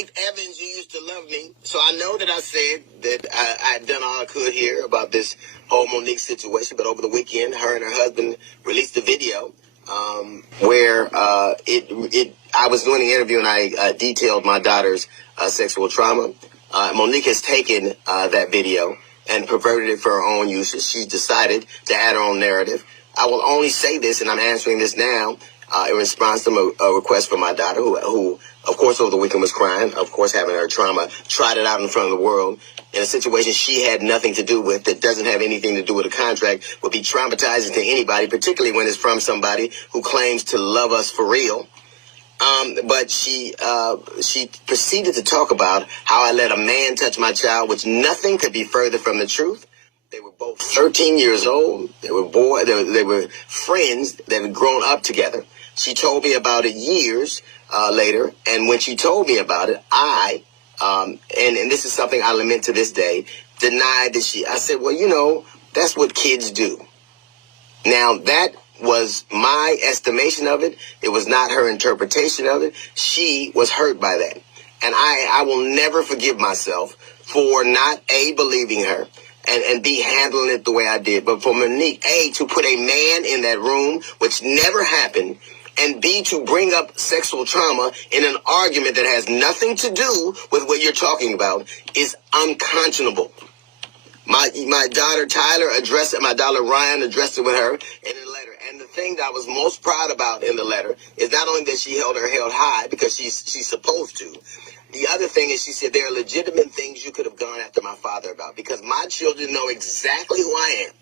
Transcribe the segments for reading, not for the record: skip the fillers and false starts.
Faith Evans, you used to love me. So I know that I said that I had done all I could here about this whole Monique situation, but over the weekend, her and her husband released a video where I was doing the interview and I detailed my daughter's sexual trauma. Monique has taken that video and perverted it for her own uses. She decided to add her own narrative. I will only say this, and I'm answering this now in response to a request from my daughter, who, of course, over the weekend was crying, of course, having her trauma, tried it out in front of the world in a situation she had nothing to do with, that doesn't have anything to do with a contract, would be traumatizing to anybody, particularly when it's from somebody who claims to love us for real. But she proceeded to talk about how I let a man touch my child, which nothing could be further from the truth. They were both 13 years old. They were friends that had grown up together. She told me about it years later, and when she told me about it, and this is something I lament to this day, denied that I said, well, you know, that's what kids do. Now, that was my estimation of it. It was not her interpretation of it. She was hurt by that. And I will never forgive myself for not, A, believing her, and B, handling it the way I did. But for Monique, A, to put a man in that room, which never happened, and B, to bring up sexual trauma in an argument that has nothing to do with what you're talking about, is unconscionable. My daughter Tyler addressed it, my daughter Ryan addressed it with her in a letter. And the thing that I was most proud about in the letter is not only that she held her head high, because she's supposed to. The other thing is she said there are legitimate things you could have gone after my father about, because my children know exactly who I am.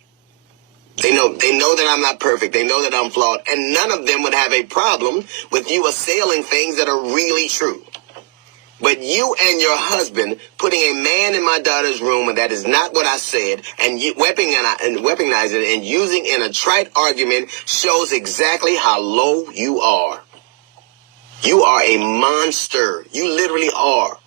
They know that I'm not perfect. They know that I'm flawed. And none of them would have a problem with you assailing things that are really true. But you and your husband putting a man in my daughter's room, and that is not what I said, and weaponizing it and using in a trite argument shows exactly how low you are. You are a monster. You literally are.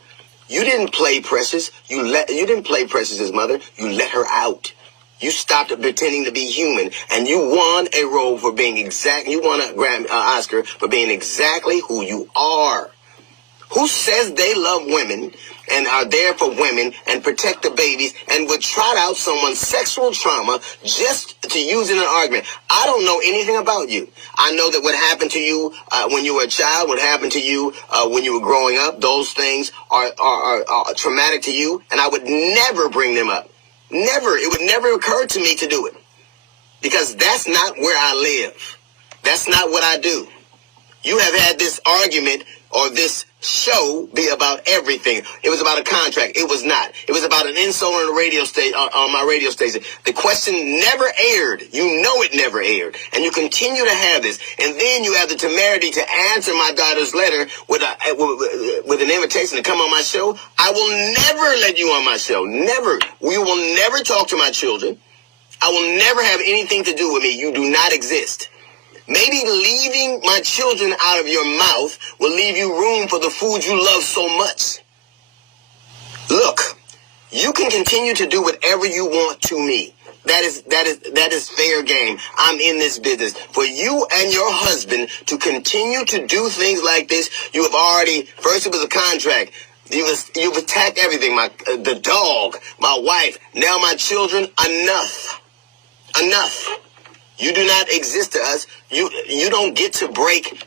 You didn't play Precious. You didn't play Precious's mother. You let her out. You stopped pretending to be human, and you won a role for being you won a Oscar for being exactly who you are. Who says they love women and are there for women and protect the babies and would trot out someone's sexual trauma just to use in an argument? I don't know anything about you. I know that what happened to you when you were a child, what happened to you when you were growing up, those things are traumatic to you, and I would never bring them up. Never. It would never occur to me to do it, because that's not where I live. That's not what I do. You have had this argument or this show be about everything. It was about a contract. It was not. It was about an insult on the radio station, on my radio station. The question never aired. You know it never aired. And you continue to have this. And then you have the temerity to answer my daughter's letter with an invitation to come on my show. I will never let you on my show. Never. We will never talk to my children. I will never have anything to do with me. You do not exist. Maybe leaving my children out of your mouth will leave you room for the food you love so much. Look, you can continue to do whatever you want to me. That is fair game. I'm in this business. For you and your husband to continue to do things like this, you have already, first it was a contract. You've attacked everything. The dog, my wife, now my children. Enough. Enough. You do not exist to us. You don't get to break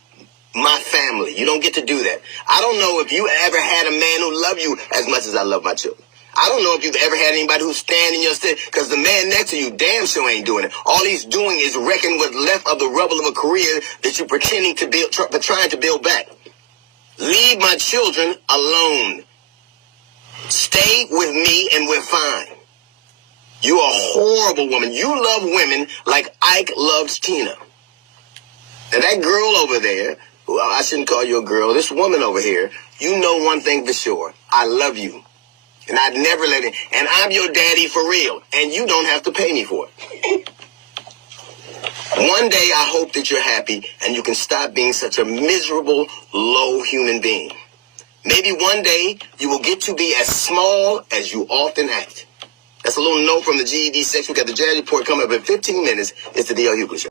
my family. You don't get to do that. I don't know if you ever had a man who loved you as much as I love my children. I don't know if you've ever had anybody who's standing in your stead, because the man next to you damn sure ain't doing it. All he's doing is wrecking what's left of the rubble of a career that you're pretending to build, trying to build back. Leave my children alone. Stay with me and we're fine. You're a horrible woman. You love women like Ike loves Tina. And that girl over there, well, I shouldn't call you a girl, this woman over here, you know one thing for sure. I love you. And I'd never let it. And I'm your daddy for real. And you don't have to pay me for it. One day I hope that you're happy and you can stop being such a miserable, low human being. Maybe one day you will get to be as small as you often act. That's a little note from the GED section. We got the Jazz Report coming up in 15 minutes. It's the DL Hughley Show.